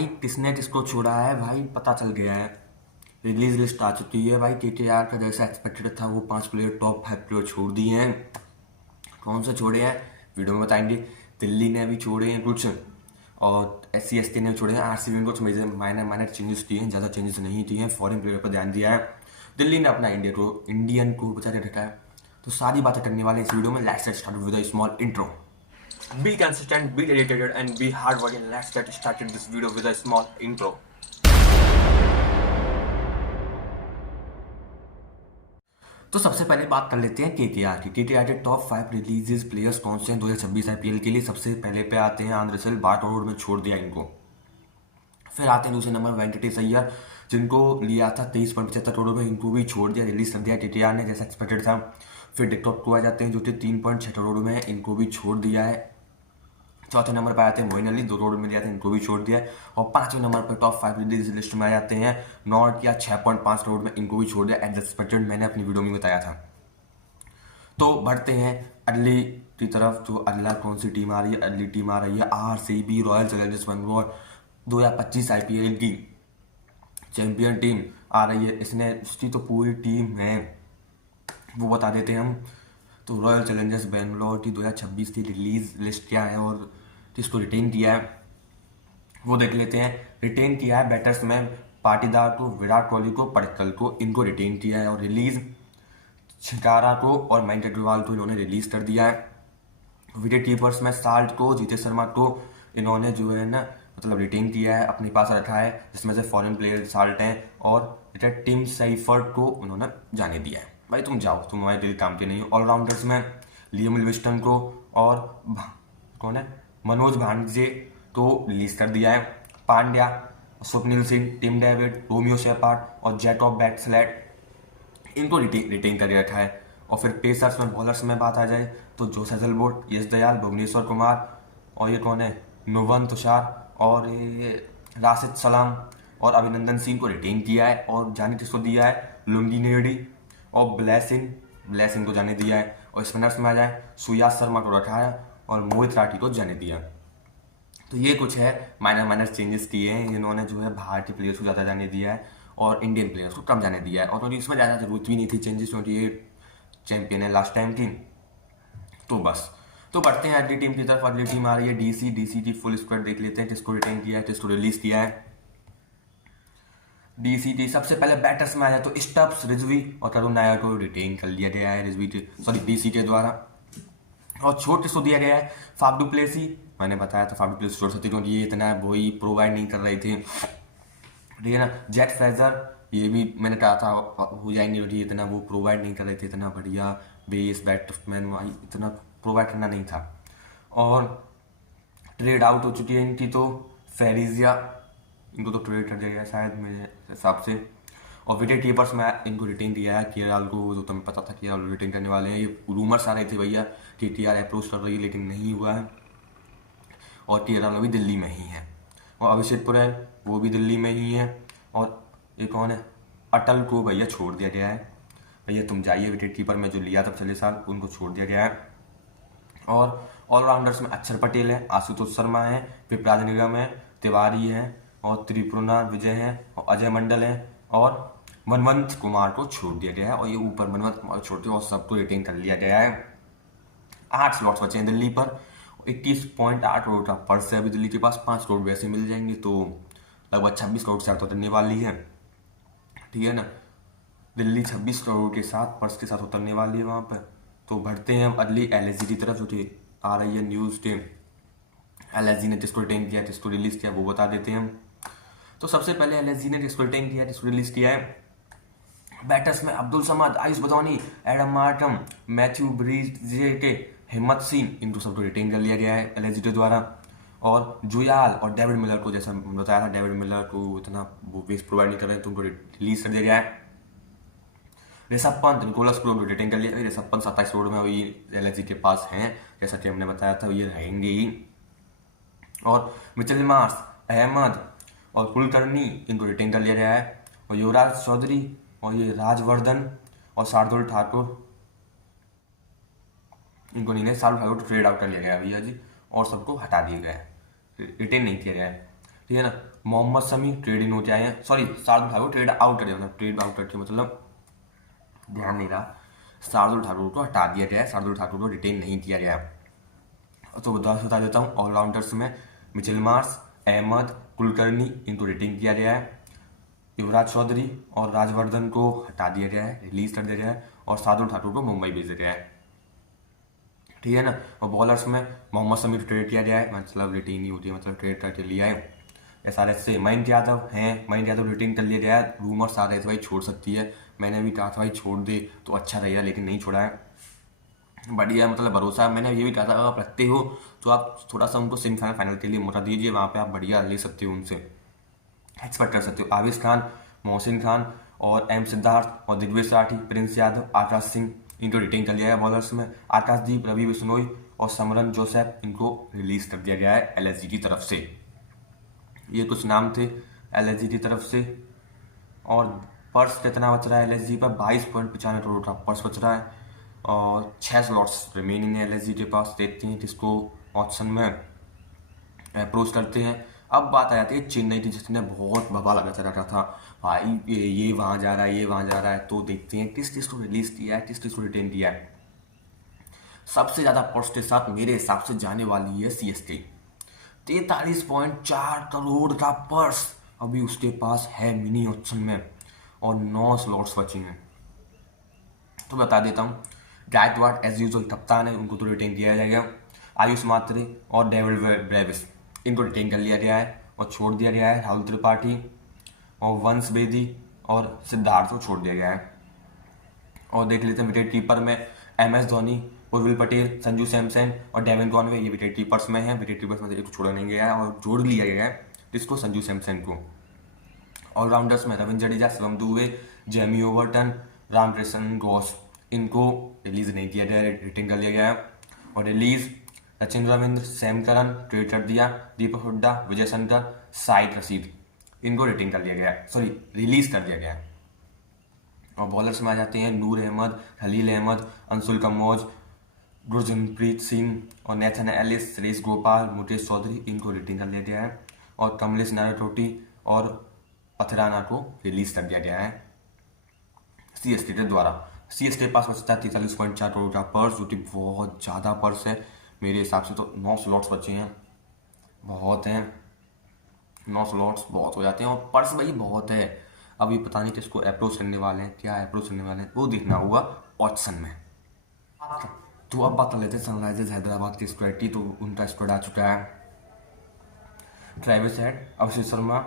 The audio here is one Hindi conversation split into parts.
भाई किसने किसको छोड़ा है भाई पता चल गया है। रिलीज लिस्ट आ चुकी है भाई। केकेआर का जैसा एक्सपेक्टेड था वो 5 प्लेयर, टॉप 5 प्लेयर छोड़ दिए हैं। कौन से छोड़े हैं वीडियो में बताएंगे। दिल्ली ने भी छोड़े हैं कुछ, और SC SK ने भी छोड़े हैं। RCB में कुछ मेजर माइनर माइनर चेंजेस किए हैं, ज़्यादा चेंजेस नहीं किए हैं। फॉरेन प्लेयर पर ध्यान दिया है। दिल्ली ने अपना इंडियन को बचा के रखा है। तो सारी बातें करने वाले इस वीडियो में। Let's get started with a small intro. Be consistent, be dedicated, and be hardworking. Let's get started this video with a small intro. तो सबसे पहले बात कर लेते हैं केकेआर की। केकेआर के टॉप 5 रिलीजेस प्लेयर्स कौन से हैं 2026 IPL के लिए। सबसे पहले पे आते हैं आंध्र सेल, बाटोड में छोड़ दिया इनको। फिर आते हैं दूसरे नंबर वेंकटेश अय्यर, जिनको लिया था 23.75 करोड़ में, इनको भी छोड़ दिया, रिलीज कर दिया केकेआर ने जैसा एक्सपेक्टेड था। फिर डिकटॉप को आ जाते हैं जो कि 3.6 करोड़ में है, इनको भी छोड़ दिया है। चौथे नंबर पर आते हैं मोइन अली, 2 करोड़ में दिया था, इनको भी छोड़ दिया है। और 5वें नंबर पर टॉप 5 रिलीज लिस्ट में आ जाते हैं नॉर्थ या 6.5 करोड़ में, इनको भी छोड़ दिया एज एक्सपेक्टेड, मैंने अपनी वीडियो में बताया था। तो बढ़ते हैं अगली की तरफ। जो अगला कौन सी टीम आ रही है, अगली टीम आ रही है RCB, royal Challengers Bangalore. 2025 IPL की चैंपियन टीम आ रही है। इसने उसकी तो पूरी टीम है, वो बता देते हैं हम। तो रॉयल चैलेंजर्स बैंगलोर की 2026 की रिलीज लिस्ट क्या है और किसको रिटेन किया है वो देख लेते हैं। रिटेन किया है बैटर्स में पाटीदार को, विराट कोहली को, पड़कल को, इनको रिटेन किया है। और रिलीज छिकारा को और मयंक अग्रवाल को इन्होंने रिलीज कर दिया है। विकेट कीपर्स में साल्ट को, जीतेश शर्मा को इन्होंने जो है ना मतलब रिटेन किया है, अपने पास रखा है, जिसमें से फॉरेन प्लेयर साल्ट हैं। और टिम सेफर्ड को उन्होंने जाने दिया है। भाई तुम जाओ, तुम हमारे दिल काम के नहीं हो। ऑलराउंडर्स में लियम लिविस्टन को और कौन है मनोज भांजे को रिलीज कर दिया है। Pandya, Swapnil Singh, Tim David, Romeo Shepherd और जैकॉब बैट्सलेट, इनको रिटेन कर रखा है। और फिर पेसर्स में, बॉलर्स में बात आ जाए तो जोस हेजलवुड, यश दयाल, भुवनेश्वर कुमार और ये कौन है नुवन तुषार और ये राशिद सलाम और अभिनंदन सिंह को रिटेन किया है। और जाने किसको दिया है, लुंगी नेडी और ब्लेसिंग को जाने दिया है। और स्पिनर्स में आ जाए सुयास शर्मा को रखा है और मोहित राठी को जाने दिया। तो ये कुछ है माइनर चेंजेस किए हैं इन्होंने, जो है भारतीय प्लेयर्स को ज़्यादा जाने दिया है और इंडियन प्लेयर्स को कम जाने दिया है। और इसमें ज़्यादा जरूरत भी नहीं थी चेंजेस, 28 चैंपियन है लास्ट टाइम की। तो बस तो बढ़ते हैं अगली टीम की तरफ। अगली टीम आ रही है DC की फुल स्क्वाड देख लेते हैं, किसको रिटेन किया है, किसको रिलीज किया है। DC सबसे पहले बैटर्स में आया तो स्टब्स, रिजवी और तरुण नायर को रिटेन कर लिया गया है DC के द्वारा। और छोट किसको दिया गया है, फाफ डू प्लेसी। मैंने बताया था फाफ डू प्लेसी छोड़ सकते क्योंकि ये इतना वही प्रोवाइड नहीं कर रहे थे, ठीक है ना। जेट फ्रेजर, ये भी मैंने कहा था हो जाएंगे क्योंकि इतना वो प्रोवाइड नहीं कर रहे थे, इतना बढ़िया बेस बैट्समैन इतना प्रोवाइड करना नहीं था। और ट्रेड आउट हो चुकी है इनकी तो फेरिजिया, इनको तो ट्रेड कर दिया गया शायद मेरे हिसाब से। और विकेट कीपर्स में इनको रिटेन दिया है केरल को, जो तुम्हें पता था केरल रिटेन करने वाले हैं। ये रूमर्स आ रहे थे भैया KKR अप्रोच कर रही है, लेकिन नहीं हुआ है। और केरल अभी दिल्ली में ही है। और अभिषेक पुरैन वो भी दिल्ली में ही है। और ये कौन है, अटल को भैया छोड़ दिया गया है। भैया तुम जाइए, विकेट कीपर में जो लिया था पिछले साल उनको छोड़ दिया गया है। और ऑलराउंडर्स में अक्षर पटेल है, आशुतोष शर्मा है, विपराज निगम है, तिवारी है और त्रिपुरा विजय है और अजय मंडल है। और मनवंत कुमार को छोड़ दिया गया है। और ये ऊपर मनवंत कुमार को छोड़ दिया और सबको रिटेन कर लिया गया है। 8 स्लॉट्स बचे हैं दिल्ली पर। 21.8 करोड़ का पर्स है अभी दिल्ली के पास। 5 करोड़ वैसे मिल जाएंगे तो लगभग 26 करोड़ से उतरने वाली है, ठीक है ना। दिल्ली 26 करोड़ के साथ पर्स के साथ उतरने वाली है वहां पर। तो बढ़ते हैं अगली LSG की तरफ, जो कि आ रही है न्यूज के। LSG ने किसको रिटेन किया, किसको रिलीज किया वो बता देते हैं हम। तो सबसे पहले LSG ने किसको रिटेन किया, किसको रिलीज किया है। बैटर्स में Abdul Samad, Ayush Badoni, Adam Markram, Matthew Breetzke, Himmat Singh, इनको सबको रिटेन कर लिया गया है LSG के द्वारा। और जुयाल और डेविड मिलर को, जैसा बताया था डेविड मिलर को इतना वो बेस प्रोवाइड नहीं कर रहे हैं तो उनको रिलीज कर दिया गया है। ऋषभ पंत, निकोलस को रिटेन कर लिया। ऋषभ पंत 27 करोड़ में अभी LSG के पास हैं, जैसा कि हमने बताया था ये रहेंगे ही। और मिचेल मार्श, अहमद और कुलकर्णी, इनको रिटेन कर लिया गया है। और युवराज चौधरी और ये राजवर्धन और शार्दुल ठाकुर, इनको नहीं, शार्दुल ठाकुर को ट्रेड आउट कर लिया गया भैया जी, और सबको हटा दिया गया है, रिटेन नहीं किया गया है, ठीक है ना। मोहम्मद शमी ट्रेड इन होते आए हैं, sorry Shardul Thakur trade out है, मतलब ट्रेड आउट थे, मतलब ध्यान नहीं रहा। शार्दुल ठाकुर को हटा दिया गया है, शार्दुल ठाकुर को रिटेन नहीं किया गया है। तो बता देता हूँ ऑलराउंडर्स में मिचेल मार्श, अहमद, कुलकर्णी, इनको रिटेन किया गया है। युवराज चौधरी और राजवर्धन को हटा दिया गया है, रिलीज कर दिया गया है, और शार्दुल ठाकुर को मुंबई भेज दिया गया है, ठीक है ना। और बॉलर्स में मोहम्मद शमी को ट्रेड किया गया है, मतलब रिटेन नहीं होती है, मतलब ट्रेड करके लिया है। SRH से मयंक यादव हैं, मयंक यादव रिटेन कर लिया गया है। रूमर्स आ रहे थे भाई छोड़ सकती है, मैंने भी कहा था भाई छोड़ दे तो अच्छा रहेगा, लेकिन नहीं छोड़ा है, बढ़िया, मतलब भरोसा। मैंने ये भी कहा था अगर आप रखते हो तो आप थोड़ा सा उनको सेमीफाइनल फाइनल के लिए मौका दीजिए, वहाँ पे आप बढ़िया ले सकते हो, उनसे एक्सपेक्ट कर सकते हो। आविश खान, मोहसिन खान और एम सिद्धार्थ और दिग्विजय राठी, प्रिंस यादव, आकाश सिंह, इनको रिटेन कर लिया गया बॉलर्स में। आकाशदीप, रवि बिश्नोई और समरन जोसेफ, इनको रिलीज कर दिया गया है LSG की तरफ से। ये कुछ नाम थे LSG की तरफ से। और पर्स कितना बच रहा है LSG पर? 22.95 करोड़ का पर्स बच रहा है, और 6 स्लॉट्स रिमेनिंग है LSG के पास। देखते हैं किसको ऑप्शन में अप्रोच करते हैं। अब बात आ जाती है चेन्नई की, जिसने बहुत बवाल लगा चला था भाई, ये वहाँ जा रहा है, ये वहाँ जा रहा है। तो देखते हैं किस किस को रिलीज किया है, किस किस को रिटेन किया है। सबसे ज़्यादा पर्स के साथ मेरे हिसाब से जाने वाली है CSK, 43.4 करोड़ का पर्स अभी उसके पास है मिनी ऑप्शन में, और 9 स्लॉट्स बचे हैं। तो बता देता हूँ, गायकवाड एज यूजुअल कप्तान है, उनको तो रिटेन किया जाएगा। आयुष मात्रे और डेविड ब्रेविस, इनको रिटेन कर लिया गया है और छोड़ दिया गया है। राहुल त्रिपाठी और वंश बेदी और सिद्धार्थ को छोड़ दिया गया है। और देख लेते हैं विकेट कीपर में MS धोनी, उर्विल पटेल, संजू सैमसन और डेविन कॉनवे, ये विकेट कीपर्स में है। विकेट कीपर्स में एक को छोड़ा नहीं गया है और जोड़ लिया गया है जिसको, संजू सैमसन को। ऑलराउंडर्स में रविंद्र जडेजा, शिवम दुबे, जेमी ओवर्टन, रामकृष्ण घोष, इनको रिलीज नहीं किया गया, रिटेन कर लिया गया है। और release Sachin Ravindra, Sam Curran trade कर दिया, दीपक हुड्डा, विजय शंकर, साइद रशीद, इनको रिटेन कर लिया गया है, सॉरी रिलीज कर दिया गया है। और बॉलर्स में आ जाते हैं नूर अहमद, खलील अहमद, अंशुल कम्बोज, गुरजनप्रीत सिंह और नेथन एलिस, सुरेश गोपाल, मुकेश चौधरी, इनको रिटेन कर लिया गया है। और कमलेश नारायण और पथराना को रिलीज कर दिया गया है CSK के द्वारा। CSK के पास बचता है 43.4 करोड़ का पर्स, जो कि बहुत ज़्यादा पर्स है मेरे हिसाब से। तो 9 स्लॉट्स बचे हैं, बहुत हैं, 9 स्लॉट्स बहुत हो जाते हैं, और पर्स भाई बहुत है। अभी पता नहीं किसको अप्रोच करने वाले हैं, क्या अप्रोच करने वाले हैं, वो देखना होगा ऑप्शन में। तो अब बात कर लेते हैं सनराइजर्स हैदराबाद की स्क्वाड की। तो उनका स्क्वाड आ चुका है, ट्रेविस हेड, अभिषेक शर्मा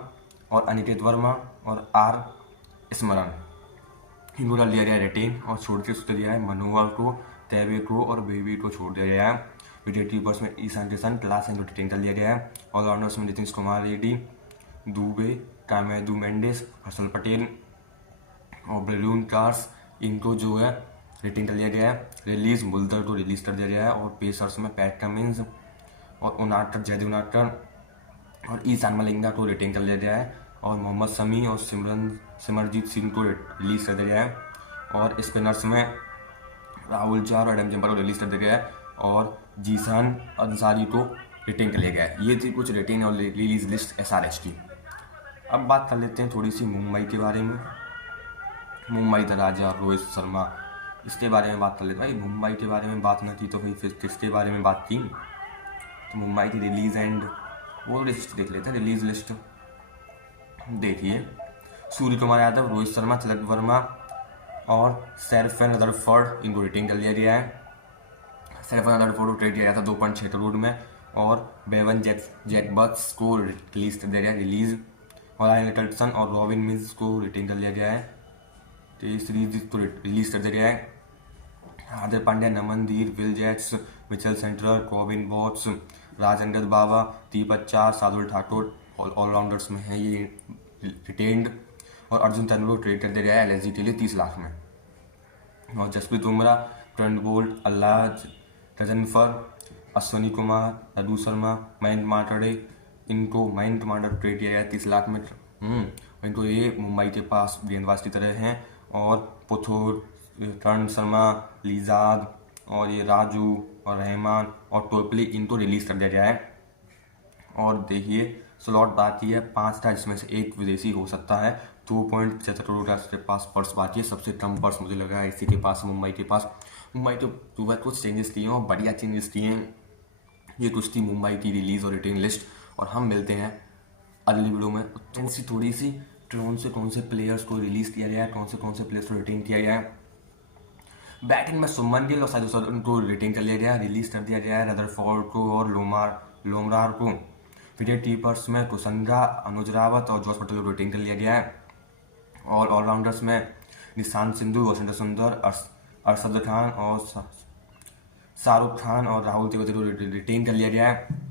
और अनिकेत वर्मा और R स्मरण, इनको लिया गया रिटेन और छोड़ के उसको दिया है मनोहर को, तेवे को और बेबी को छोड़ दिया गया है। विकेट कीपर्स में ईशान किशन, क्लास इनको रिटेन कर लिया गया है। ऑलराउंडर्स में नीतीश कुमार रेड्डी, दुबे, कामेदू मेंडिस, हर्षल पटेल और बलून कार्स, इनको जो है रिटेन कर लिया गया है। रिलीज मुल्दर को रिलीज कर दिया गया है। और पेसर्स में पैट कमिंस और उनाटर, जयदेव उनाटर और ईशान मलिंगा को रिटेन कर लिया गया है। और मोहम्मद शमी और सिमरजीत सिंह को रिलीज कर दिया गया है। और स्पिनर्स में राहुल चार और एडम जम्पर को रिलीज कर दिया गया है। और जीसान अंसारी को रिटेन कर लिया गया है। ये थी कुछ रिटेन और रिलीज लिस्ट SRH की। अब बात कर लेते हैं थोड़ी सी मुंबई के बारे में। मुंबई का राजा रोहित शर्मा, इसके बारे में बात कर लेते हैं। भाई मुंबई के बारे में बात न की तो फिर किसके बारे में बात की? तो मुंबई की रिलीज एंड वो लिस्ट देख लेते हैं। रिलीज लिस्ट देखिए, सूर्य कुमार यादव, रोहित शर्मा, तिलक वर्मा और सैरफन रदरफोर्ड, इनको रिटेन कर लिया गया है। सैरफन रदरफोर्ड को ट्रेड किया गया था 2.6 करोड़ में। और बेवन जैकबर्ट्स को रिलीज कर दिया गया, रिलीज। और आयन रिचर्डसन और रॉबिन मिल्स को रिटेन कर लिया गया है, तो ये सीरीज को रिलीज कर दिया गया है। हार्दिक Pandya, Naman Dhir, Will Jacks, Mitchell Santner, Corbin बॉट्स, राजेंद्र बाबा, दीपक चार, शार्दुल ठाकुर ऑलराउंडर्स में है ये रिटेन्ड। और अर्जुन तेंदुलकर ट्रेड कर दिया गया है LSG के लिए 30 लाख में। और जसप्रीत बुमराह, ट्रेंट बोल्ट, अल्लाह रजनफर, अश्विनी कुमार, रघु शर्मा, मयंक मार्कंडे, इनको मयंक मार्कंडे ट्रेड किया गया है 30 लाख में। इनको ये मुंबई के पास गेंदबाज की तरह हैं। और पुथुर, करण शर्मा, लिजाद और ये राजू और रहमान और टोपली, इनको रिलीज कर दिया गया है। और देखिए स्लॉट बाकी है 5 जिसमें से एक विदेशी हो सकता है। 2.75 करोड़ का उसके पास पर्स बाकी है। सबसे कम पर्स मुझे लगा है इसी के पास, मुंबई के पास। मुंबई तो सुबह कुछ चेंजेस किए हैं और बढ़िया चेंजेस किए हैं। ये कुछ थी मुंबई की रिलीज और रिटेन लिस्ट, और हम मिलते हैं अगली वीडियो में। थोड़ी सी कौन से प्लेयर्स को रिलीज किया गया है, कौन से प्लेयर्स को रिटेन किया गया है। बैटिंग में सुमन गिल और साजिद उनको रिटेन कर लिया गया, रिलीज कर दिया गया है रदरफोर्ड को और लोमरार को। विकेट कीपर्स में कुसंद्रा, अनुज रावत और जॉस पटेल को रिटेन कर लिया गया है। और ऑलराउंडर्स में निशांत सिंधु, वशिंदर सुंदर, अरशद खान और शाहरुख खान और राहुल त्रिवेदी को रिटेन कर लिया गया है।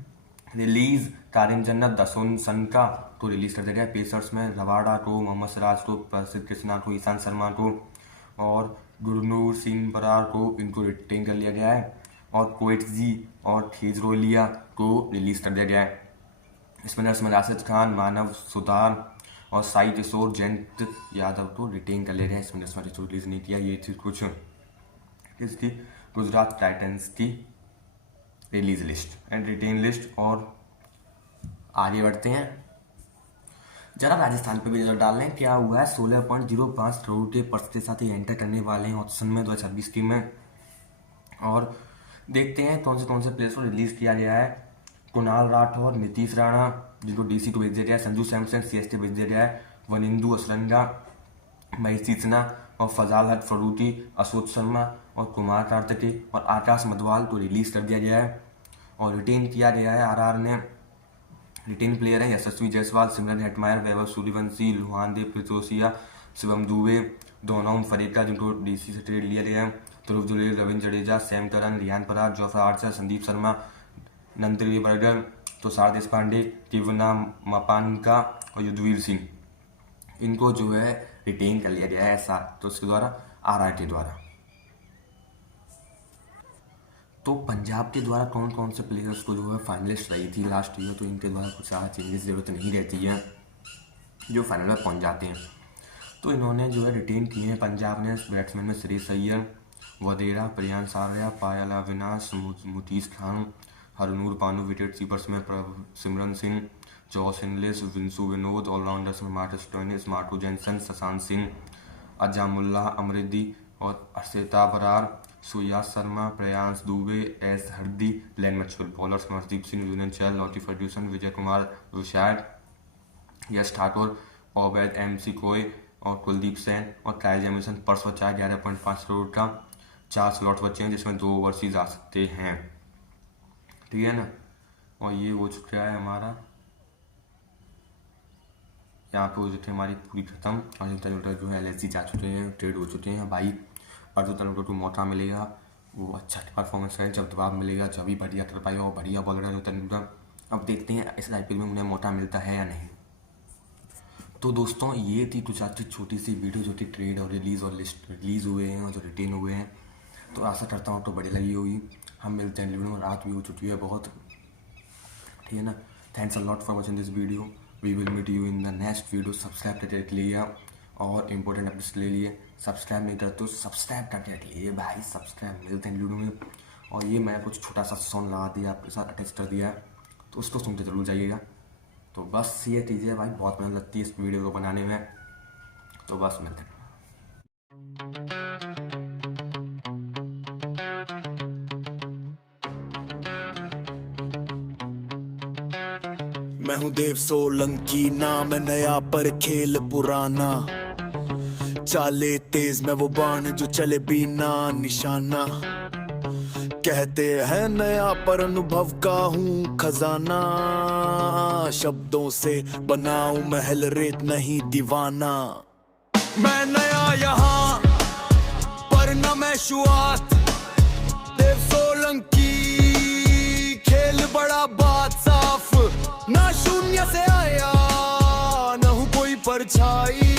रिलीज कारिम जन्नत, दसुन सनका को रिलीज कर दिया गया है। पेसर्स में रबाडा को, मोहम्मद सिराज को, प्रसिद्ध कृष्णा को, ईशांत शर्मा को और गुरनूर सिंह बरार को इनको रिटेन कर लिया गया है। और कोएटजी और खेजरोलिया को रिलीज कर दिया गया है। स्पिनर्स में राशिद खान, मानव सुधार और साई किशोर, जयंत यादव को रिटेन कर लिया गया है। स्पिनर्स में रिलीज नहीं किया। ये थी कुछ इसकी गुजरात टाइटंस की release list and retain list. और आगे बढ़ते हैं, जरा राजस्थान पे भी नजर डाल लें क्या हुआ है। 16.05 करोड़ के पर्स के साथ ही एंटर करने वाले हैं ऑप्शन में 2026 टीम में। और देखते हैं कौन से प्लेयर्स को रिलीज किया गया है। कुणाल राठौर, नीतीश राणा जिनको डीसी को भेज दिया गया है, संजू सैमसन सीएसके भेज दिया गया है, वनिंदु असरंगा, महेश सिन्हा और फजाल हक फरूटी, अशोक शर्मा और कुमार कार्तिकी और आकाश मधवाल को रिलीज कर दिया गया है। और रिटेन किया गया है आरआर ने। रिटेन प्लेयर है Yashasvi Jaiswal, Shimron Hetmyer, Vaibhav Suryavanshi, Lhuandre Pretorius, Shivam Dube, Donovan Ferreira जिनको डीसी से ट्रेड लिया गया है, Dhruv Jurel, Ravindra Jadeja, Sam Curran, Riyan Parag, Jofra Archer, Sandeep Sharma, Nandre Burger, Tushar Deshpande, Kwena Maphaka और युद्धवीर सिंह, इनको जो है रिटेन कर लिया गया है ऐसा तो उसके द्वारा आरआर के द्वारा। तो पंजाब के द्वारा कौन से प्लेयर्स को जो है फाइनलिस्ट रही थी लास्ट ईयर, तो इनके द्वारा कुछ ज़्यादा चेंजेस की जरूरत नहीं रहती है जो फाइनल में पहुंच जाते हैं। तो इन्होंने जो है रिटेन किए हैं पंजाब ने बैट्समैन में श्रेयस अय्यर, वदेरा, प्रियांश आर्या, पायल अविनाश, मुतीस खान, हरनूर पानू। विकेट कीपर्स में सिमरन सिंह, जॉस हिनलेस, विंसू विनोद। ऑलराउंडर्स में मार्टस स्टोइनिस, मार्टू जेनसन, शशांक सिंह, अजामुल्ला अमृदी और अर्शिता बरार, सुयास शर्मा, प्रयांश दुबे, एस हरदी, ग्लेन मैक्सवेल। बॉलर्स में हरदीप सिंह, यूनियन चहल, लॉटी फर्ग्यूसन, विजय कुमार विशाल, यश ठाकुर, ओबैद एमसी कोय और कुलदीप सेन और कायल जेमिसन। पर्स बचा है 11.5 करोड़ का। 4 स्लॉट बचे हैं जिसमें 2 ओवरसीज आ सकते हैं, ठीक है ना। और ये हो चुका है हमारा यहाँ पे हो चुकी है हमारी पूरी खत्म। अजिंक्य तेंदुलकर जो है LSG जा चुके हैं, ट्रेड हो चुके हैं भाई। अर्जुन तेंदुलकर को मौका मिलेगा, वो अच्छा परफॉर्मेंस करे, जब दबाव मिलेगा जब भी बढ़िया कर पाएगा। वो बढ़िया बॉलर है जो तेंदुलकर। अब देखते हैं इस IPL में उन्हें मौका मिलता है या नहीं। तो दोस्तों ये थी कुछ आज की छोटी सी वीडियो जो कि ट्रेड और लिस्ट रिलीज़ हुए हैं और जो रिटेन हुए हैं। तो आशा करता हूँ तो बड़ी लगी होगी। हम मिलते हैं वीडियो में, रात भी हो चुकी है बहुत, ठीक है ना। Thanks a lot for watching this video. We will meet you in the next video. Subscribe करके लिए और इंपॉर्टेंट अपडेट्स ले लिए। सब्सक्राइब नहीं करते तो सब्सक्राइब करके लिए भाई, सब्सक्राइब। मिलते हैं वीडियो में। और ये मैं कुछ छोटा सा सॉन्ग लगा दिया आपके साथ, अटैच कर दिया है, तो उसको सुनते जरूर जाइएगा। तो बस ये चीज़ें भाई, बहुत मेहनत लगती है इस वीडियो को बनाने में। तो बस मिलते हैं। मैं हूँ देव सोलंकी, नाम है नया पर खेल पुराना। चाले तेज मैं वो बाण जो चले बिना निशाना। कहते हैं नया पर अनुभव का हूँ खजाना। शब्दों से बनाऊं महल, रेत नहीं दीवाना। मैं नया यहाँ पर न मैं शुरुआत। देव सोलंकी खेल बड़ा बात साफ। ना शून्य से आया न हूँ कोई परछाई।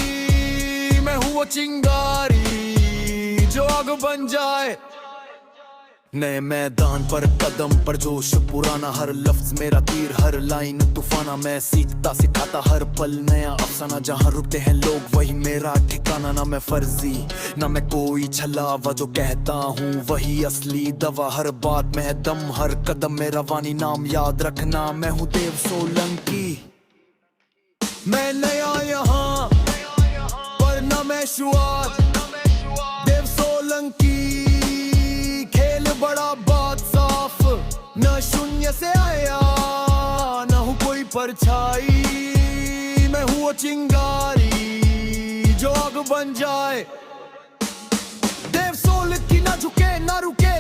मैं हूँ वो चिंगारी जो आग बन जाए। नए मैदान पर कदम पर जोश पुराना। हर लफ्ज मेरा तीर, हर लाइन तूफाना। मैं सीखता सिखाता हर पल नया अफसाना। जहाँ रुकते हैं लोग वही मेरा ठिकाना। ना मैं फर्जी ना मैं कोई छलावा, जो कहता हूँ वही असली दवा। हर बात में है दम, हर कदम में रवानी। नाम याद रखना मैं हूँ देव सोलंकी। मैं नया यहाँ पर न मैं शुरुआत। देव सोलंकी खेल बड़ा बात साफ, न शून्य से आया न हूँ कोई परछाई। मैं हूँ वो चिंगारी जो आग बन जाए। देव सोलंकी ना झुके ना रुके,